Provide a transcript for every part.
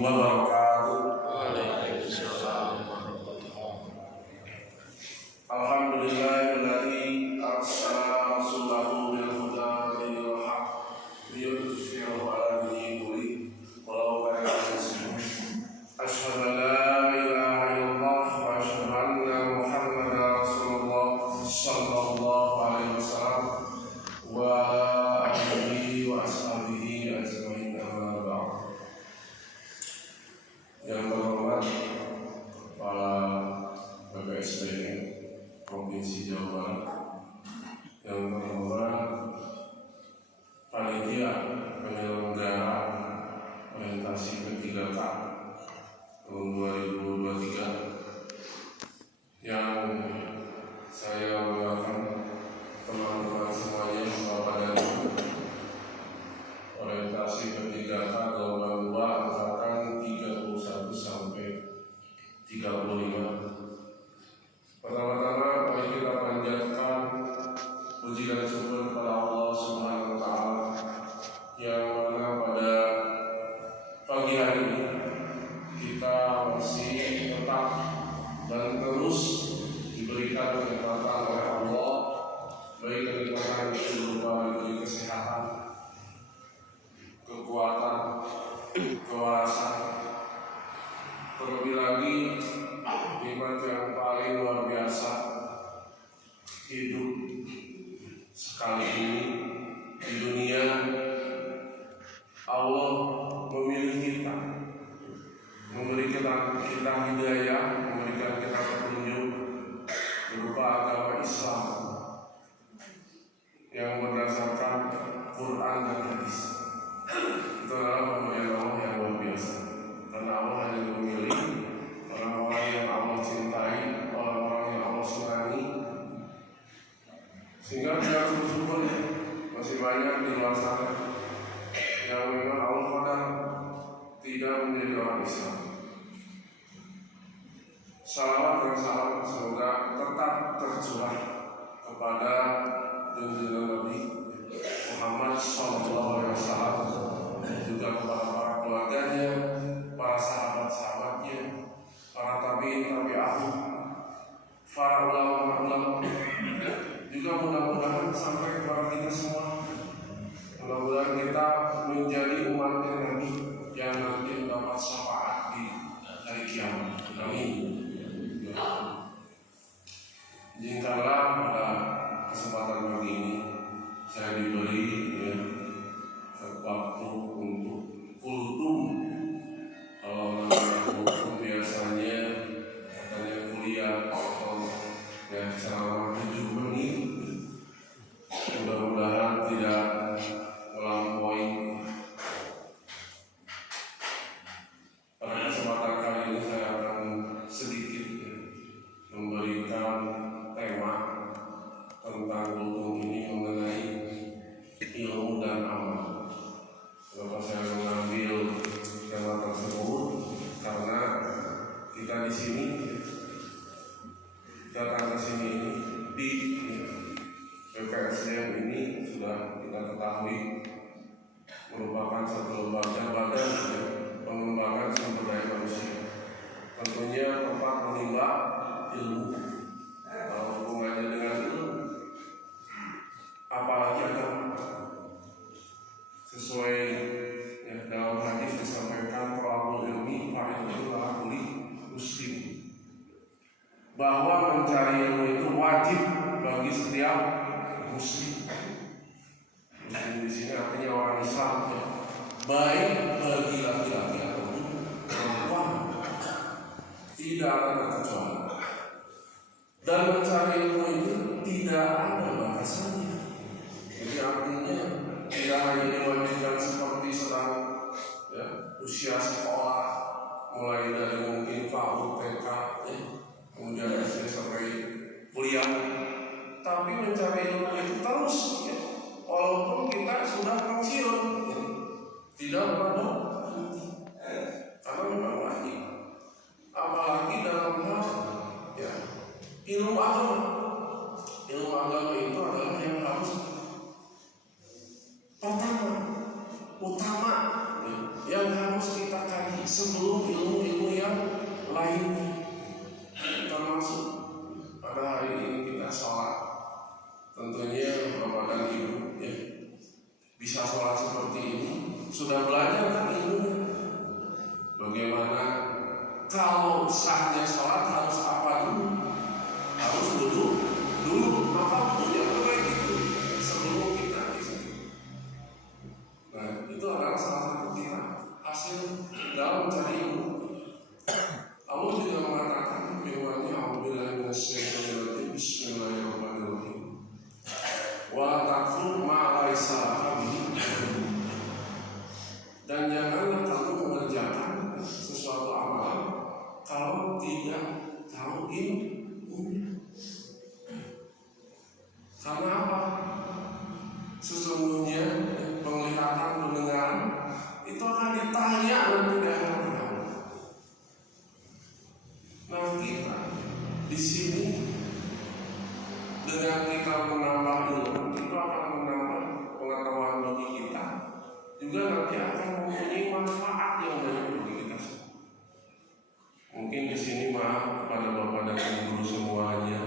wabarakatuh. Waalaikumsalam warahmatullahi wabarakatuh. Alhamdulillahilladzi arsala rasulahu bil huda wa dinil haq liyudhhirahu 'ala dini kullihi walau karihal muslimun. Asyhadu an la ilaha illallah wa asyhadu anna Muhammadar Rasulullah sallallahu alaihi wasallam wa ala alihi wa ashabihi ajmain. Amma ba'd. Yang terhormat kepala BPSDM Provinsi Jawa Barat, yang terhormat panitia penyelenggara orientasi P3K tahun 2023, yang saya banggakan teman-teman semuanya Bapak dan Ibu. Orientasi P3K gelombang 2 angkatan 31 sampai 35. Pertama-tama mari kita panjatkan puji dan syukur kepada Allah Subhanahu wa Ta'ala, yang mana pada pagi hari ini kita masih tetap dan terus diberikan kenikmatan oleh Allah, baik kenikmatan itu berupa diberi kesehatan, kekuatan, kewarasan, terlebih lagi nikmat yang paling luar biasa, hidup sekali ini di dunia. Allah memilih kita, memberikan kita hidayah, memberikan kita petunjuk berupa agama Islam yang berdasarkan Quran dan hadis. Itu adalah pemberian Allah yang luar biasa, karena Allah hanya memilih orang-orang yang Allah cintai, orang-orang yang Allah senangi, sehingga kita harus bersyukur. Masih banyak di luar sana yang memang Allah qadar tidak menjadi orang Islam. Salawat dan salam semoga tetap tercurah kepada junjungan Nabi Muhammad SAW, juga kepada para keluarganya, para sahabat-sahabatnya, para tabi'in, tabi'ahum, para ulama-ulama, juga mudah-mudahan sampai kepada kita semua. Mudah-mudahan kita menjadi umatnya Nabi yang nanti mendapat syafaat di hari kiamat. Amin. Izinkanlah pada kesempatan pagi ini saya diberi waktu untuk kultum. Kalau kultum biasanya katanya kuliah atau selama 7 menit, mudah-mudahan tidak melampaui. Pada kesempatan kali ini saya akan sedikit memberikan tema tentang kultum ini mengenai ilmu dan amal. Kenapa saya mengambil tema tersebut? Karena kita di sini datang ke sini di BPSDM ini sudah kita ketahui merupakan satu lembaga badan pengembangan sumber daya manusia. Tentunya tempat menimba ilmu. Hubungannya dengan ilmu, apalagi agama. Sesuai dalam hadis disampaikan thalabul ilmi fardhu 'ala kulli muslim, bahwa mencari ilmu itu wajib bagi setiap muslim. Muslim di sini artinya orang Islam, baik bagi laki-laki ataupun perempuan, tidak ada terkecuali. Dan mencari ilmu itu tidak ada batasannya. Jadi artinya tidak hanya diwajibkan seperti sedang usia sekolah, mulai dari mungkin PAUD, TK, kemudian SD sampai kuliah, tapi mencari ilmu itu terus, walaupun kita sudah pensiun, tidak pernah berhenti, karena memang wajib. Apalagi dalam hal ilmu agama. Ilmu agama itu adalah yang harus utama yang harus kita kaji sebelum belajar kan ilmunya. Bagaimana kalau sahnya sholat harus apa dulu? Harus duduk dulu, maka wudunya perbaiki itu sebelum kita di sini. Nah, itu adalah salah satu kita hasil dalam mencari ilmu. Allah juga mengatakan firman-Nya, "A'udzubillahi minasyaitonir rajim. Bismillahirrahmanirrahim. Wa taqfu ma laysa laka bihi." Dan janganlah kamu mengerjakan sesuatu amalan kalau tidak tahu ilmunya. Karena apa? Sesungguhnya penglihatan, pendengaran itu akan ditanya nanti di akhirat. Nah, kita di sini dengan kita menambah ilmu itu akan menambah pengetahuan bagi kita, juga nanti akan mempunyai manfaat yang banyak bagi kita. Mungkin di sini maaf kepada bapak dan ibu guru semuanya,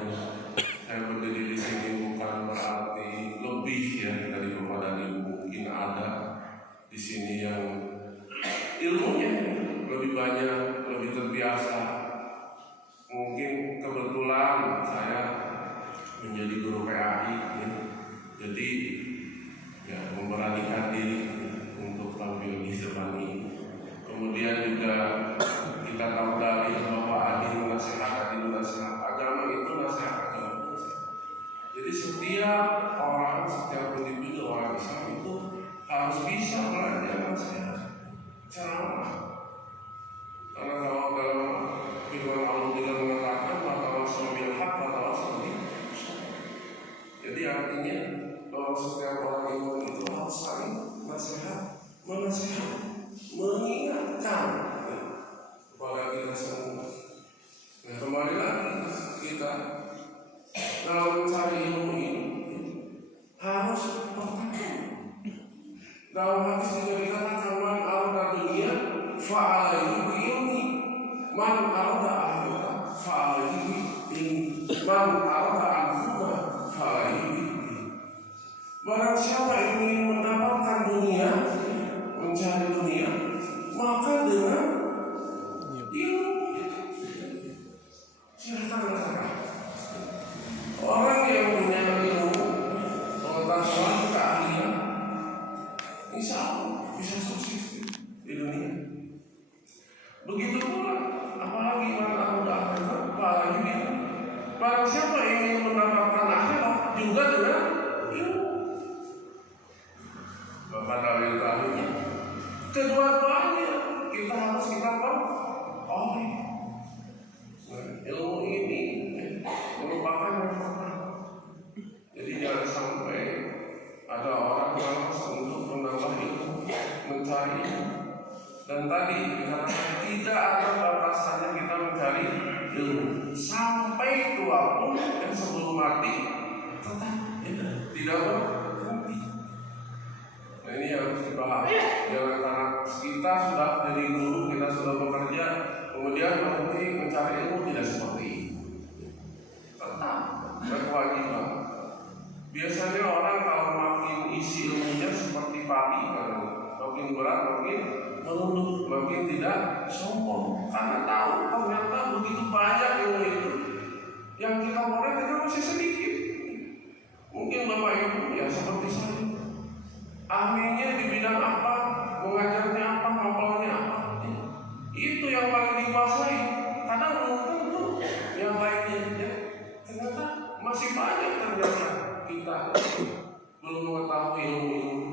saya berdiri di sini bukan berarti lebih ya dari bapak dan ibu. Mungkin ada di sini yang ilmunya lebih banyak, lebih terbiasa. Mungkin kebetulan saya menjadi guru PAI ya. Jadi ya memberanikan diri untuk tampil di depan ini. Kemudian juga kita tahu dari Bapak Adi nasihat agama itu nasihat agama. Jadi setiap orang, setiap individu orang Islam itu harus bisa belajar nasihat ceramah. Karena kalau dalam firman Allah juga mengatakan watawassaw bil haqq watawassaw bis sabr. Jadi artinya bahwa setiap orang iman itu harus saling nasihat, menasihat, mengingatkan kepada kita semua. Nah, kembali lagi kita dalam mencari ilmu ini harus bertakwa. Dalam hadis juga dikatakan man arada dunia fa'alaihi bi'ilmi, man arada akhirah fa'alaihi bi'ilmi, man arada al-fuqah fa'alaihi bi'ilmi. Barang siapa ingin mendapatkan dunia, mencari dunia, maka dengan ilmu. Silahkan rasakan. Orang yang punya ilmu, pengetahuan, keahlian, insya Allah bisa sukses di dunia. Begitu pula, apalagi man udah akhirat, apalagi ini. Barang siapa ingin mendapatkan akhirat juga dengan ilmu. Bapak dalil tadinya, kedua-duanya kita harus oleh ilmu ini merupakan yang pertama. Jadi jangan sampai ada orang malas untuk menambah ilmu, mencari ilmu. Dan tadi dikatakan tidak ada batasannya kita mencari ilmu sampai tua pun dan sebelum mati tetap tidak berhenti. Nah, ini harus dipahami. Jangan karena kita sudah dari guru, kita sudah bekerja, kemudian berhenti mencari ilmu, tidak seperti itu. Tetap berkewajiban. Biasanya orang kalau makin isi ilmunya seperti padi, makin berat, makin menunduk, makin tidak sombong. Karena tahu ternyata begitu banyak ilmu itu yang kita boleh, kita masih sedikit. Mungkin bapak ibu ya seperti saya, ahlinya di bidang apa, mengajarnya apa, ngapalnya apa, itu yang paling dikuasai. Kadang belum tentu yang lainnya ya. Ternyata masih banyak ternyata kita belum mengetahui ilmu-ilmu.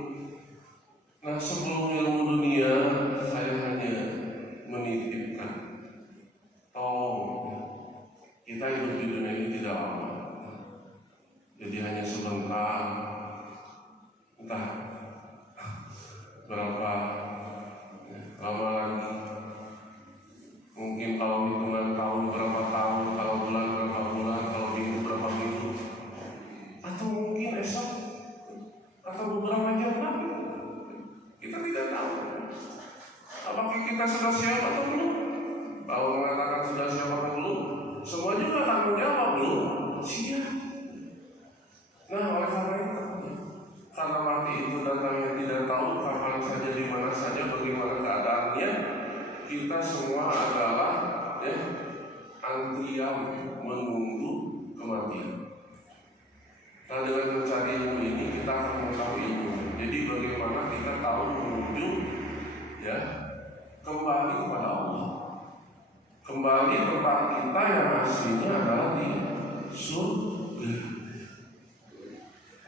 Nah, sebelum ilmu dunia, saya hanya menitipkan, kita hidup di dunia ini tidak lama. Jadi hanya sebentar, entah berapa lama lagi. Mungkin kalau hitungan tahun berapa tahun, kalau bulan berapa bulan, kalau minggu berapa minggu, atau mungkin esok, atau beberapa jam lagi. Kita tidak tahu. Apakah kita sudah siap atau belum? Kalau mengatakan sudah siap atau belum, semua juga akan menjawab belum siap. Nah, oleh karena itu, karena mati itu datangnya tidak tahu, kapan saja, di mana saja, bagi kita semua adalah antrian menunggu kematian. Nah, dengan mencari ilmu ini kita akan mengetahui ilmu. Jadi bagaimana kita tahu menuju kembali kepada Allah. Kembali tempat kita yang aslinya adalah di surga.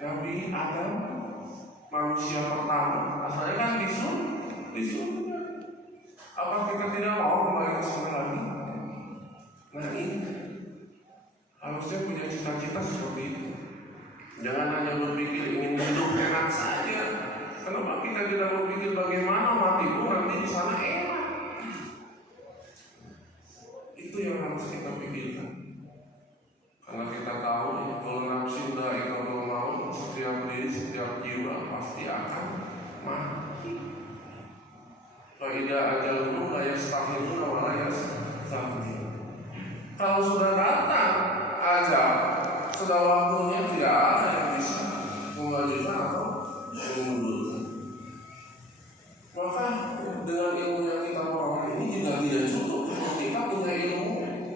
Nabi Adam, manusia pertama, asalnya kan di surga. Apa kita tidak mau kembali ke sana lagi? Nah, ini harusnya punya cita-cita seperti itu. Jangan hanya berpikir ingin hidup enak saja. Kenapa kita tidak berpikir bagaimana matiku nanti di sana enak? Itu yang harus kita pikirkan. Karena kita tahu kalau nafsu dha'iqatul maut, setiap diri, setiap jiwa pasti akan mati. Fa idza ajalun la yastakhiruna wa la yastaqdimun. Kalau sudah datang ajal, sudah waktunya, tidak ada yang bisa memajukan atau memundurkan. Maka dengan ilmu yang kita peroleh ini juga tidak cukup. Kalau kita punya ilmu,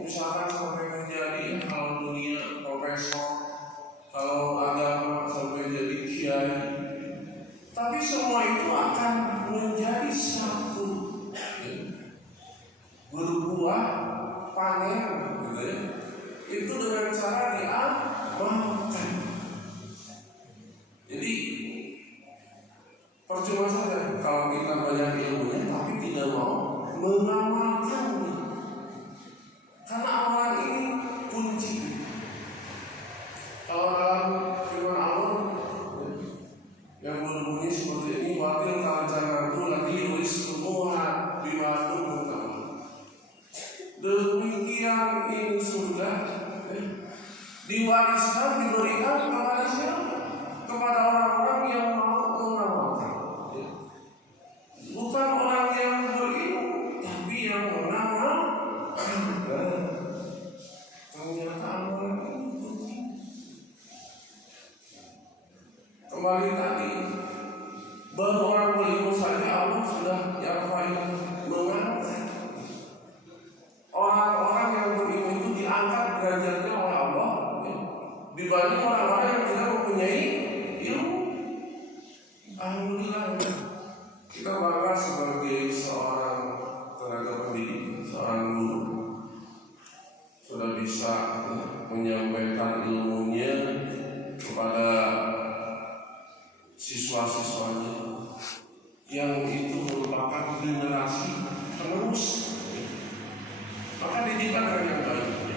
misalkan sampai menjadi kalau dunia profesor, kalau agama sampai jadi kiai, tapi semua itu akan menjadi satu, berbuah panen, gitu ya. Itu dengan cara diamalkan. Jadi percuma saja kalau kita banyak ilmunya tapi tidak mau mengamalkannya. Karena amalan ini kunci. Kalau dalam firman Allah yang berbunyi seperti ini, wakil kajanatu lagi rizquha bima tuntum. Demikian ini surga diwariskan, diberikan kepada siapa? Kepada orang-orang yang mau mengamalkan. Bukan orang yang berilmu, tapi yang mengamalkan. Ternyata amalan ini penting. Kembali tadi, baru orang berilmu saja Allah sudah mengangkat. Orang-orang yang berilmu itu diangkat derajatnya oleh Allah dibanding orang-orang yang tidak mempunyai ilmu. Alhamdulillah, kita bangga sebagai seorang tenaga pendidik, seorang guru, sudah bisa menyampaikan ilmunya kepada siswa-siswanya, yang itu merupakan generasi penerus. Maka didikan yang baik.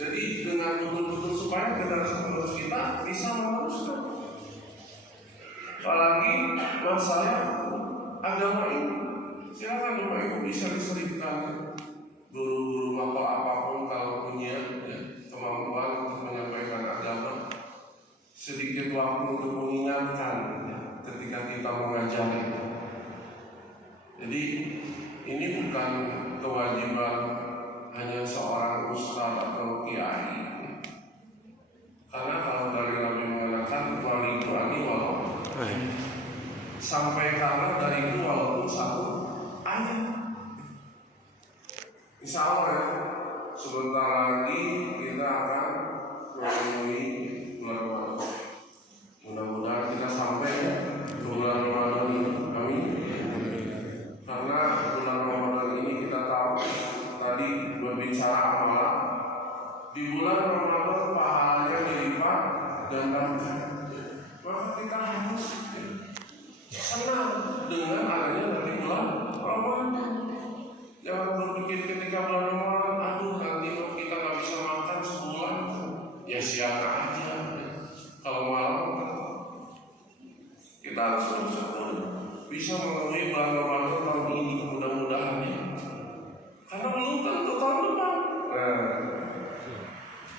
Jadi dengan betul-betul supaya generasi penerus kita bisa meneruskan. Apalagi masalah agama ini, silakan Bapak Ibu bisa diselipkan guru-guru mapel apapun kalau punya kemampuan untuk menyampaikan agama. Sedikit waktu untuk mengingatkan ketika kita mengajar. Jadi ini bukan kewajiban hanya seorang ustaz atau kiai. Karena kalau dari Nabi mengatakan wali itu walau sampaikanlah dari itu walaupun satu ayat. Insya Allah ya, sebentar lagi kita akan memenuhi bulan Ramadan. Mudah-mudahan kita sampai ke bulan Ramadan ini. Amin. Karena bulan Ramadan ini kita tahu tadi berbicara amalan. Di bulan Ramadan pahalanya dilipat gandakan. Maka kita harus senang dengan adanya dari bulan Ramadan. Jangan berpikir ketika bulan Ramadan, aduh nanti kita nggak bisa makan sebulan. Ya siapa aja. Kalau malam kita harus bersyukur bisa memenuhi bulan Ramadan tahun ini, mudah-mudahan ya. Karena belum tentu tahun depan.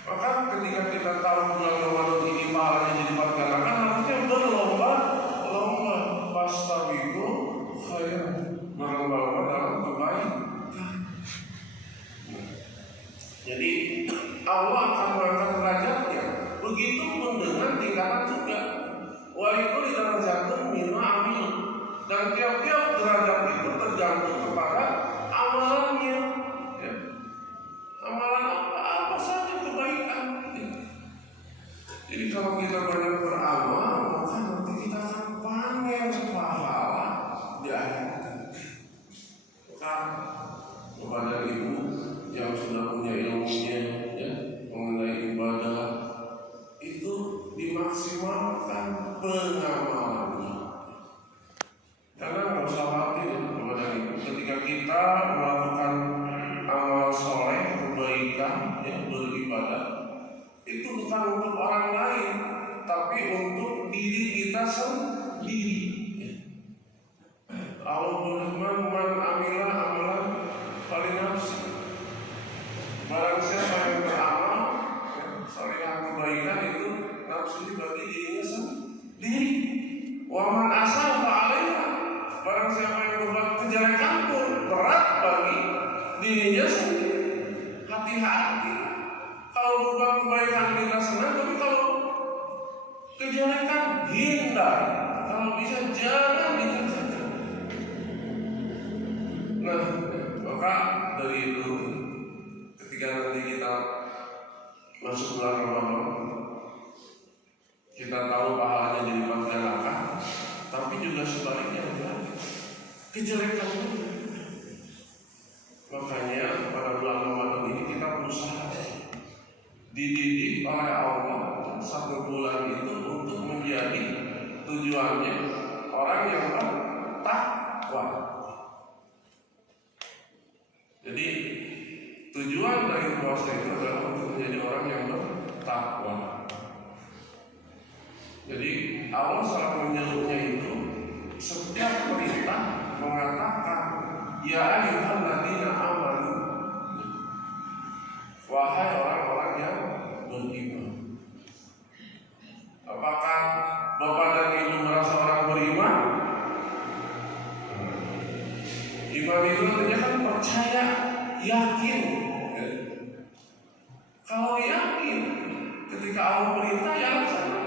Maka ketika kita tahu bulan Ramadan ini pahalanya dilipat gandakan, artinya berlomba-lomba fastabiqu khairat, berlomba-lomba dalam kebaikan. Jadi Allah akan mengangkat derajatnya. Begitu pun dengan tingkatan juga. Wa itu derajatun mimma amil. Dan tiap-tiap derajat itu bergantung kepada amalannya. Ya. Amalan apa saja kebaikan. Ya. Jadi kalau kita banyak beramal, maka nanti kita akan panen pahala di akhirat. Maka kepada ibu yang sudah punya ilmunya ya, mengenai ibadah itu dimaksimalkan pengamalannya. Karena nggak usah khawatir kepada ibu, ketika kita melakukan amal soleh, kebaikan, ya, beribadah, itu bukan untuk orang lain, tapi untuk diri kita sendiri. Allah berfirman, "Man amila amalan falinafsi." Barang siapa yang beramal salihah kebaikan itu nafsu bagi dirinya sendiri. Wa man asal fa'alaiha. Barang siapa yang berbuat kejelekan pun berat bagi dirinya sendiri. Hati-hati. Kalau berbuat kebaikan kita senang, tapi kalau kejelekan hindar. Kalau bisa jangan dikerjakan. Nah, maka dari itu ketika nanti kita masuk bulan Ramadan, kita tahu pahalanya dilipat gandakan, tapi juga sebaliknya ya, kejelekan itu. Makanya pada bulan Ramadan ini kita berusaha dididik oleh Allah satu bulan itu untuk menjadi tujuannya orang yang bertakwa. Jadi tujuan dari puasa itu adalah untuk menjadi orang yang bertakwa. Jadi Allah saat menyuruhnya itu setiap perintah mengatakan ya ayyuhalladzina amanu, wahai orang-orang yang beriman. Apakah Bapak dan Ibu merasa orang beriman? Iman itu artinya kan percaya, yakin. Kalau yakin, ketika Allah perintah ya laksanakan.